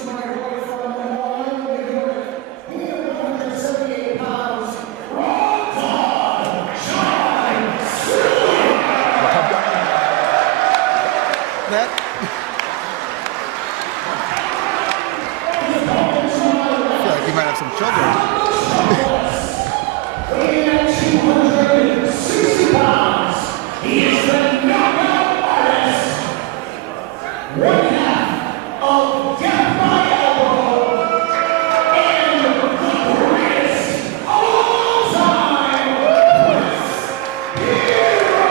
I feel like he might have some children. He is the knockout artist. One half of Death by Elbow and the greatest of all time, Chris Hero.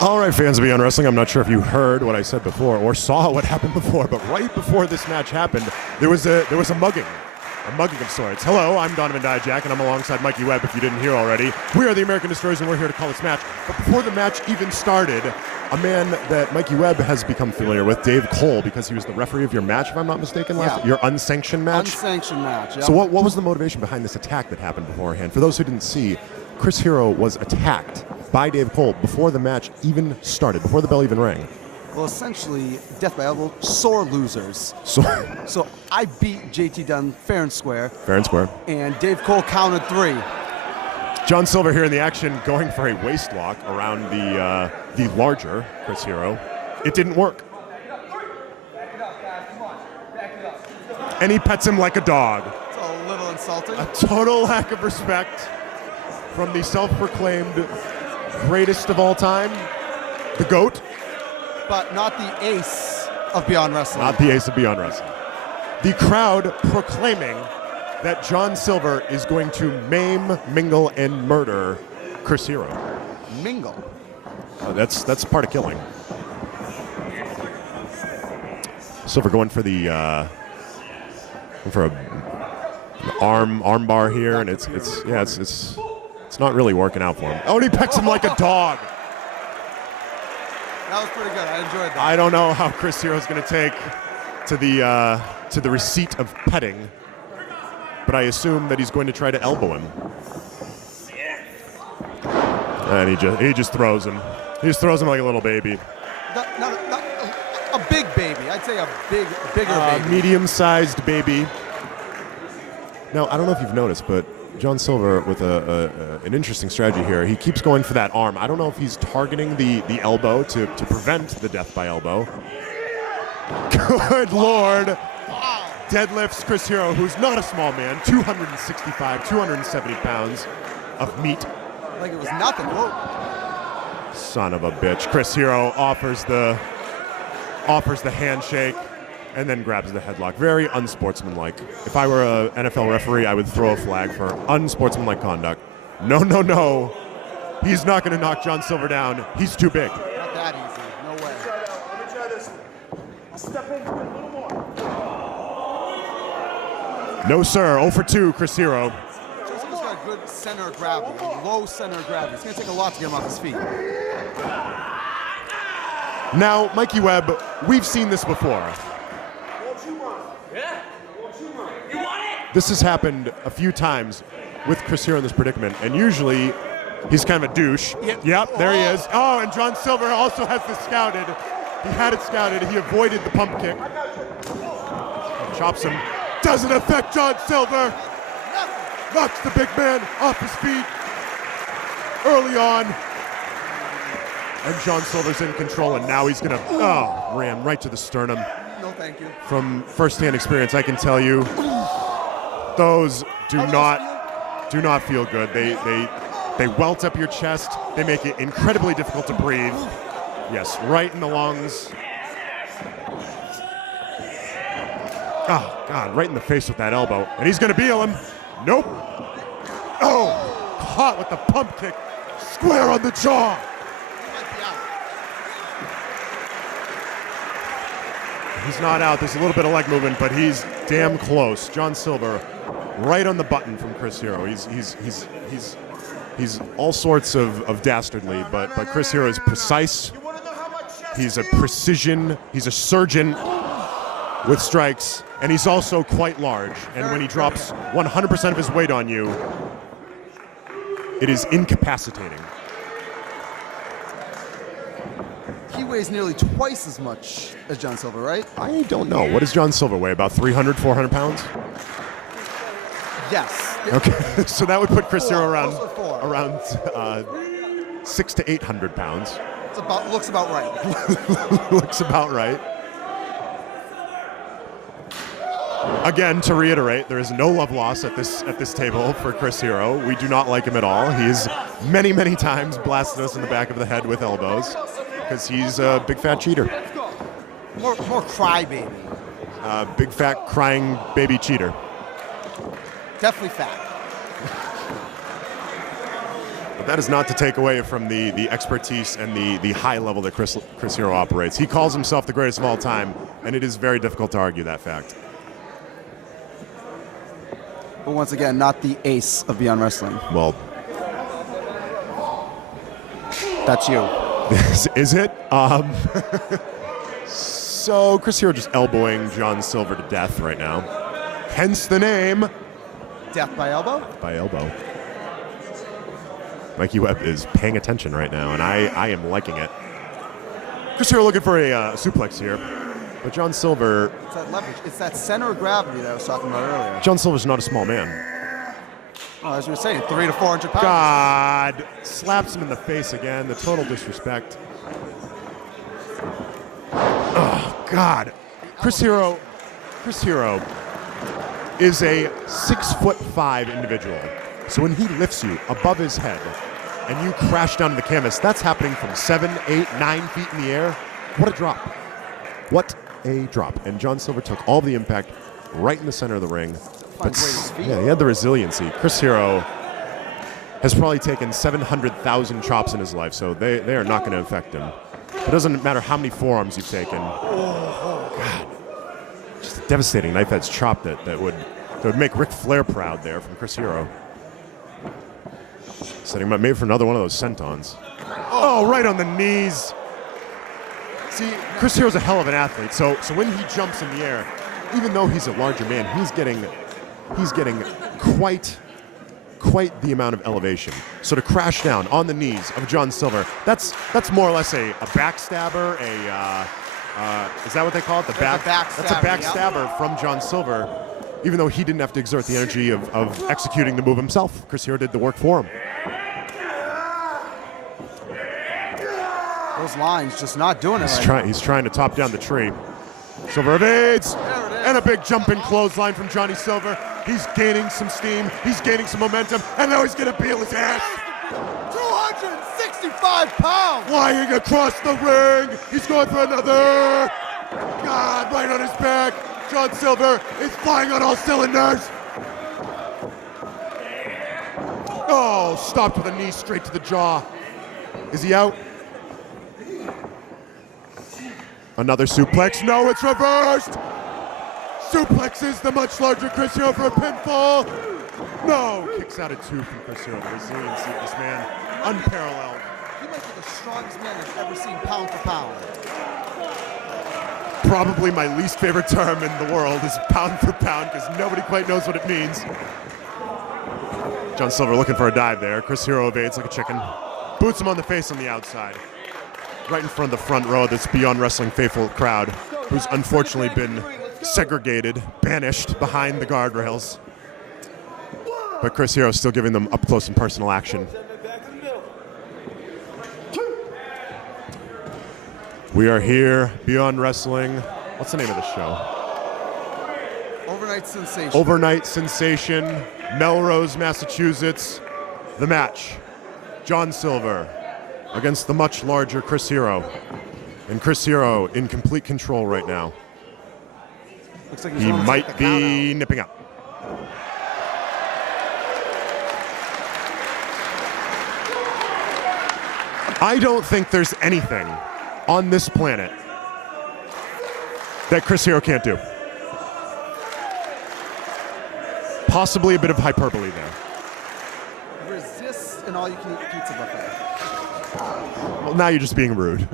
All right, fans of Beyond Wrestling, I'm not sure if you heard what I said before or saw what happened before, but right before this match happened, there was a mugging of sorts. Hello, I'm Donovan Dijak, and I'm alongside Mikey Webb, if you didn't hear already. We are the American Destroyers, and we're here to call this match. But before the match even started, a man that Mikey Webb has become familiar with, Dave Cole, because he was the referee of your match, if I'm not mistaken, your unsanctioned match? Unsanctioned match, yeah. So what was the motivation behind this attack that happened beforehand? For those who didn't see, Chris Hero was attacked by Dave Cole before the match even started, before the bell even rang. Well, essentially, Death by Elbow, sore losers. So I beat JT Dunn fair and square. Fair and square. And Dave Cole counted 3. John Silver here in the action, going for a waist lock around the larger Chris Hero. It didn't work. And he pets him like a dog. It's a little insulting. A total lack of respect from the self-proclaimed greatest of all time, the GOAT. But not the ace of Beyond Wrestling. Not the ace of Beyond Wrestling. The crowd proclaiming that John Silver is going to maim, mingle, and murder Chris Hero. Mingle? That's part of killing. Silver going for the arm bar here, and it's not really working out for him. Oh, and he pecks him like a dog. That was pretty good. I enjoyed that. I don't know how Chris Hero's going to take to the receipt of petting, but I assume that he's going to try to elbow him. And he just throws him. He just throws him like a little baby. Not a big baby. I'd say a bigger baby. Medium-sized baby. Now, I don't know if you've noticed, but John Silver with an interesting strategy here. He keeps going for that arm. I don't know if he's targeting the elbow to prevent the death by elbow. Good Lord. Wow. Deadlifts Chris Hero, who's not a small man, 265, 270 pounds of meat. Like it was nothing. Whoa. Son of a bitch. Chris Hero offers the handshake and then grabs the headlock. Very unsportsmanlike. If I were an NFL referee, I would throw a flag for unsportsmanlike conduct. No. He's not going to knock John Silver down. He's too big. Not that easy. No way. Let me try this. I'll step into it a little more. No, sir. 0 for 2, Chris Hero. He's got a good center of gravity, low center of gravity. It's going to take a lot to get him off his feet. Now, Mikey Webb, we've seen this before. This has happened a few times with Chris Hero in this predicament, and usually he's kind of a douche. Yep, there he is. Oh, and John Silver also has this scouted. He had it scouted. He avoided the pump kick. Chops him. Doesn't affect John Silver. Knocks the big man off his feet early on. And John Silver's in control, and now he's going to ram right to the sternum. No, thank you. From first-hand experience, I can tell you, those do not feel good. They welt up your chest. They make it incredibly difficult to breathe. Yes, right in the lungs. Oh, God, right in the face with that elbow. And he's going to heel him. Nope. Oh, caught with the pump kick. Square on the jaw. He's not out. There's a little bit of leg movement, but he's damn close. John Silver, right on the button from Chris Hero. He's all sorts of dastardly, but Chris Hero is precise. He's a precision. He's a surgeon with strikes, and he's also quite large. And when he drops 100% of his weight on you, it is incapacitating. He weighs nearly twice as much as John Silver, right? I don't know. What does John Silver weigh? About 300, 400 pounds? Yes. Okay, so that would put Chris Hero Around 600 to 800 pounds. Looks about right. Looks about right. Again, to reiterate, there is no love loss at this table for Chris Hero. We do not like him at all. He's many, many times blasted us in the back of the head with elbows because he's a big fat cheater. More crybaby. Big fat crying baby cheater. Definitely fat. But that is not to take away from the expertise and the high level that Chris Hero operates. He calls himself the greatest of all time, and it is very difficult to argue that fact. But once again, not the ace of Beyond Wrestling. Well, that's you. Is it? So Chris Hero just elbowing John Silver to death right now. Hence the name. Death by elbow? By elbow. Mikey Webb is paying attention right now, and I am liking it. Chris Hero looking for a suplex here. But John Silver... It's that leverage. It's that center of gravity that I was talking about earlier. John Silver's not a small man. Oh, as you were saying, 300 to 400 pounds. God. Slaps him in the face again. The total disrespect. Oh, God. Chris Hero is a 6'5" individual. So when he lifts you above his head and you crash down to the canvas, that's happening from 7, 8, 9 feet in the air. What a drop. What a drop. And John Silver took all the impact right in the center of the ring. But yeah, he had the resiliency. Chris Hero has probably taken 700,000 chops in his life, so they are not going to affect him. It doesn't matter how many forearms you've taken. Oh, God. Just a devastating knife edge chop that would make Ric Flair proud there from Chris Hero. Setting him up maybe for another one of those sentons. Oh, right on the knees. See, Chris Hero's a hell of an athlete, so when he jumps in the air, even though he's a larger man, he's getting quite the amount of elevation. So to crash down on the knees of John Silver, that's more or less a backstabber, is that what they call it? That's a backstabber from John Silver, even though he didn't have to exert the energy of executing the move himself. Chris Hero did the work for him. Those lines just not doing it He's trying to top down the tree. Silver evades, and a big jumping clothesline from Johnny Silver. He's gaining some steam, he's gaining some momentum, and now he's gonna peel his ass. 265 pounds! Flying across the ring, he's going for another. God, right on his back. John Silver is flying on all cylinders. Oh, stopped with a knee straight to the jaw. Is he out? Another suplex. No, it's reversed. Suplexes the much larger Chris Hero for a pinfall. No, kicks out at 2 from Chris Hero. The resiliency of this man, unparalleled. He might be the strongest man I've ever seen pound for pound. Probably my least favorite term in the world is pound for pound because nobody quite knows what it means. John Silver looking for a dive there. Chris Hero evades like a chicken. Boots him on the face on the outside. Right in front of the front row of this Beyond Wrestling faithful crowd, who's unfortunately been segregated, banished behind the guardrails. But Chris Hero still giving them up close and personal action. We are here, Beyond Wrestling. What's the name of the show? Overnight Sensation. Overnight Sensation, Melrose, Massachusetts. The match, John Silver against the much larger Chris Hero. And Chris Hero in complete control right now. Looks like he might be nipping up. I don't think there's anything on this planet that Chris Hero can't do. Possibly a bit of hyperbole there. Resist an all-you-can-eat pizza buffet. Well, now you're just being rude.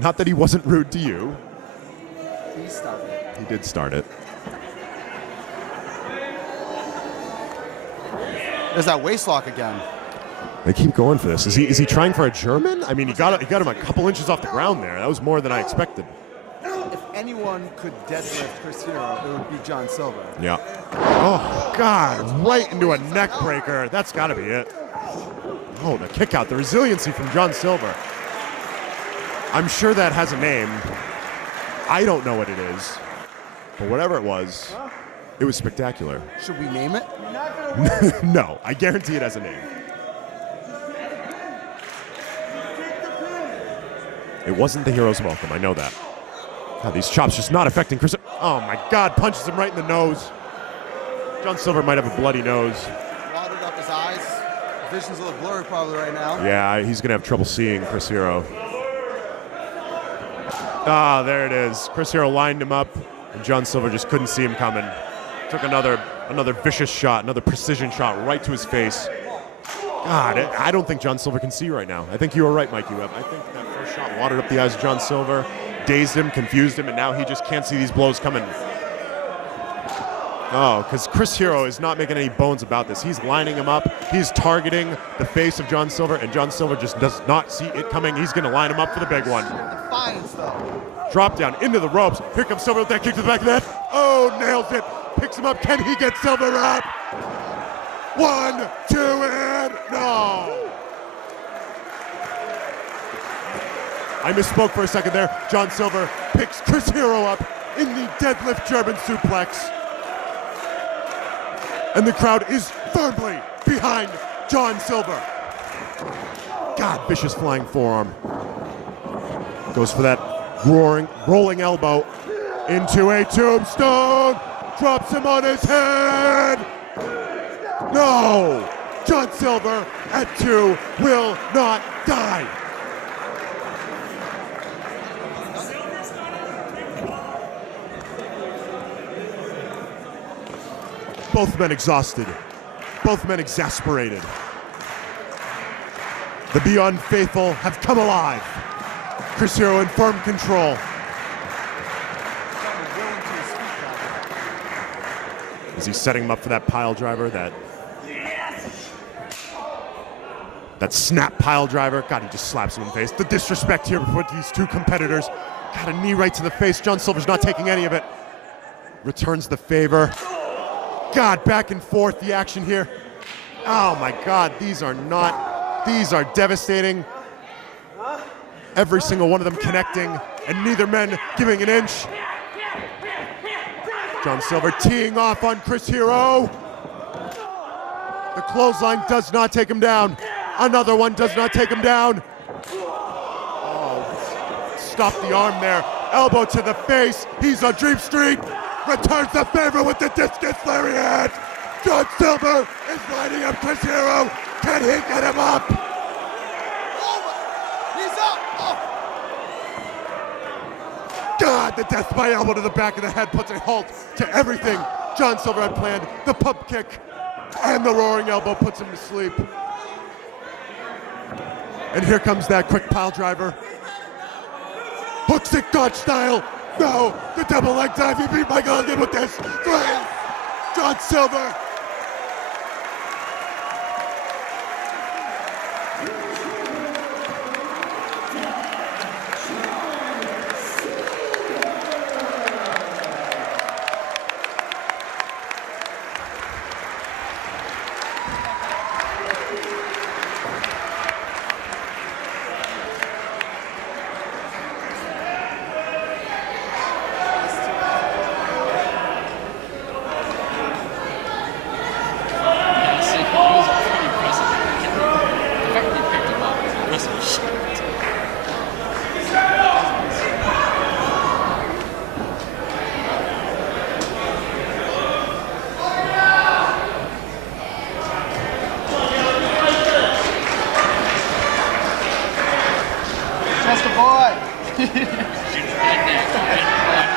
Not that he wasn't rude to you. He started it. He did start it. There's that waist lock again. They keep going for this. Is he trying for a German? I mean, he got him a couple inches off the ground there. That was more than I expected. If anyone could deadlift Chris Hero, it would be John Silver. Yeah. Oh, God. Right into a neck breaker. That's got to be it. Oh, the kick out. The resiliency from John Silver. I'm sure that has a name. I don't know what it is. But whatever it was spectacular. Should we name it? No, I guarantee it has a name. It wasn't the hero's welcome. I know that. God, these chops just not affecting Chris. Oh, my God. Punches him right in the nose. John Silver might have a bloody nose. Watered up his eyes. Vision's a little blurry probably right now. Yeah, he's going to have trouble seeing Chris Hero. Ah, there it is. Chris Hero lined him up, and John Silver just couldn't see him coming. Took another vicious shot, another precision shot right to his face. God, I don't think John Silver can see right now. I think you were right, Mikey Webb. I think that first shot watered up the eyes of John Silver, dazed him, confused him, and now he just can't see these blows coming. Oh, because Chris Hero is not making any bones about this. He's lining him up. He's targeting the face of John Silver, and John Silver just does not see it coming. He's going to line him up for the big one. Defiance, though. Drop down into the ropes. Here comes Silver with that kick to the back of the head. Oh, nails it. Picks him up. Can he get Silver up? 1, 2, and no. I misspoke for a second there. John Silver picks Chris Hero up in the deadlift German suplex. And the crowd is firmly behind John Silver. God, vicious flying forearm. Goes for that rolling elbow into a tombstone. Drops him on his head. No! John Silver at 2 will not die. Both men exhausted. Both men exasperated. The Beyond Faithful have come alive. Chris Hero in firm control. Is he setting him up for that pile driver? That snap pile driver. God, he just slaps him in the face. The disrespect here before these two competitors. Got a knee right to the face. John Silver's not taking any of it. Returns the favor. God, back and forth the action here. Oh my God, these are devastating. Every single one of them connecting, and neither man giving an inch. John Silver teeing off on Chris Hero. The clothesline does not take him down. Another one does not take him down. Oh, stop the arm there. Elbow to the face. He's on Dream Street. Returns the favor with the discus lariat. John Silver is lining up Chris Hero. Can he get him up? He's up. Oh. God, the death by elbow to the back of the head puts a halt to everything John Silver had planned. The pump kick and the roaring elbow puts him to sleep. And here comes that quick pile driver. Hooks it God style. No, the double leg dive. He beat Michael Elgin with this. 3. John Silver. Just a boy. Shoots redneck,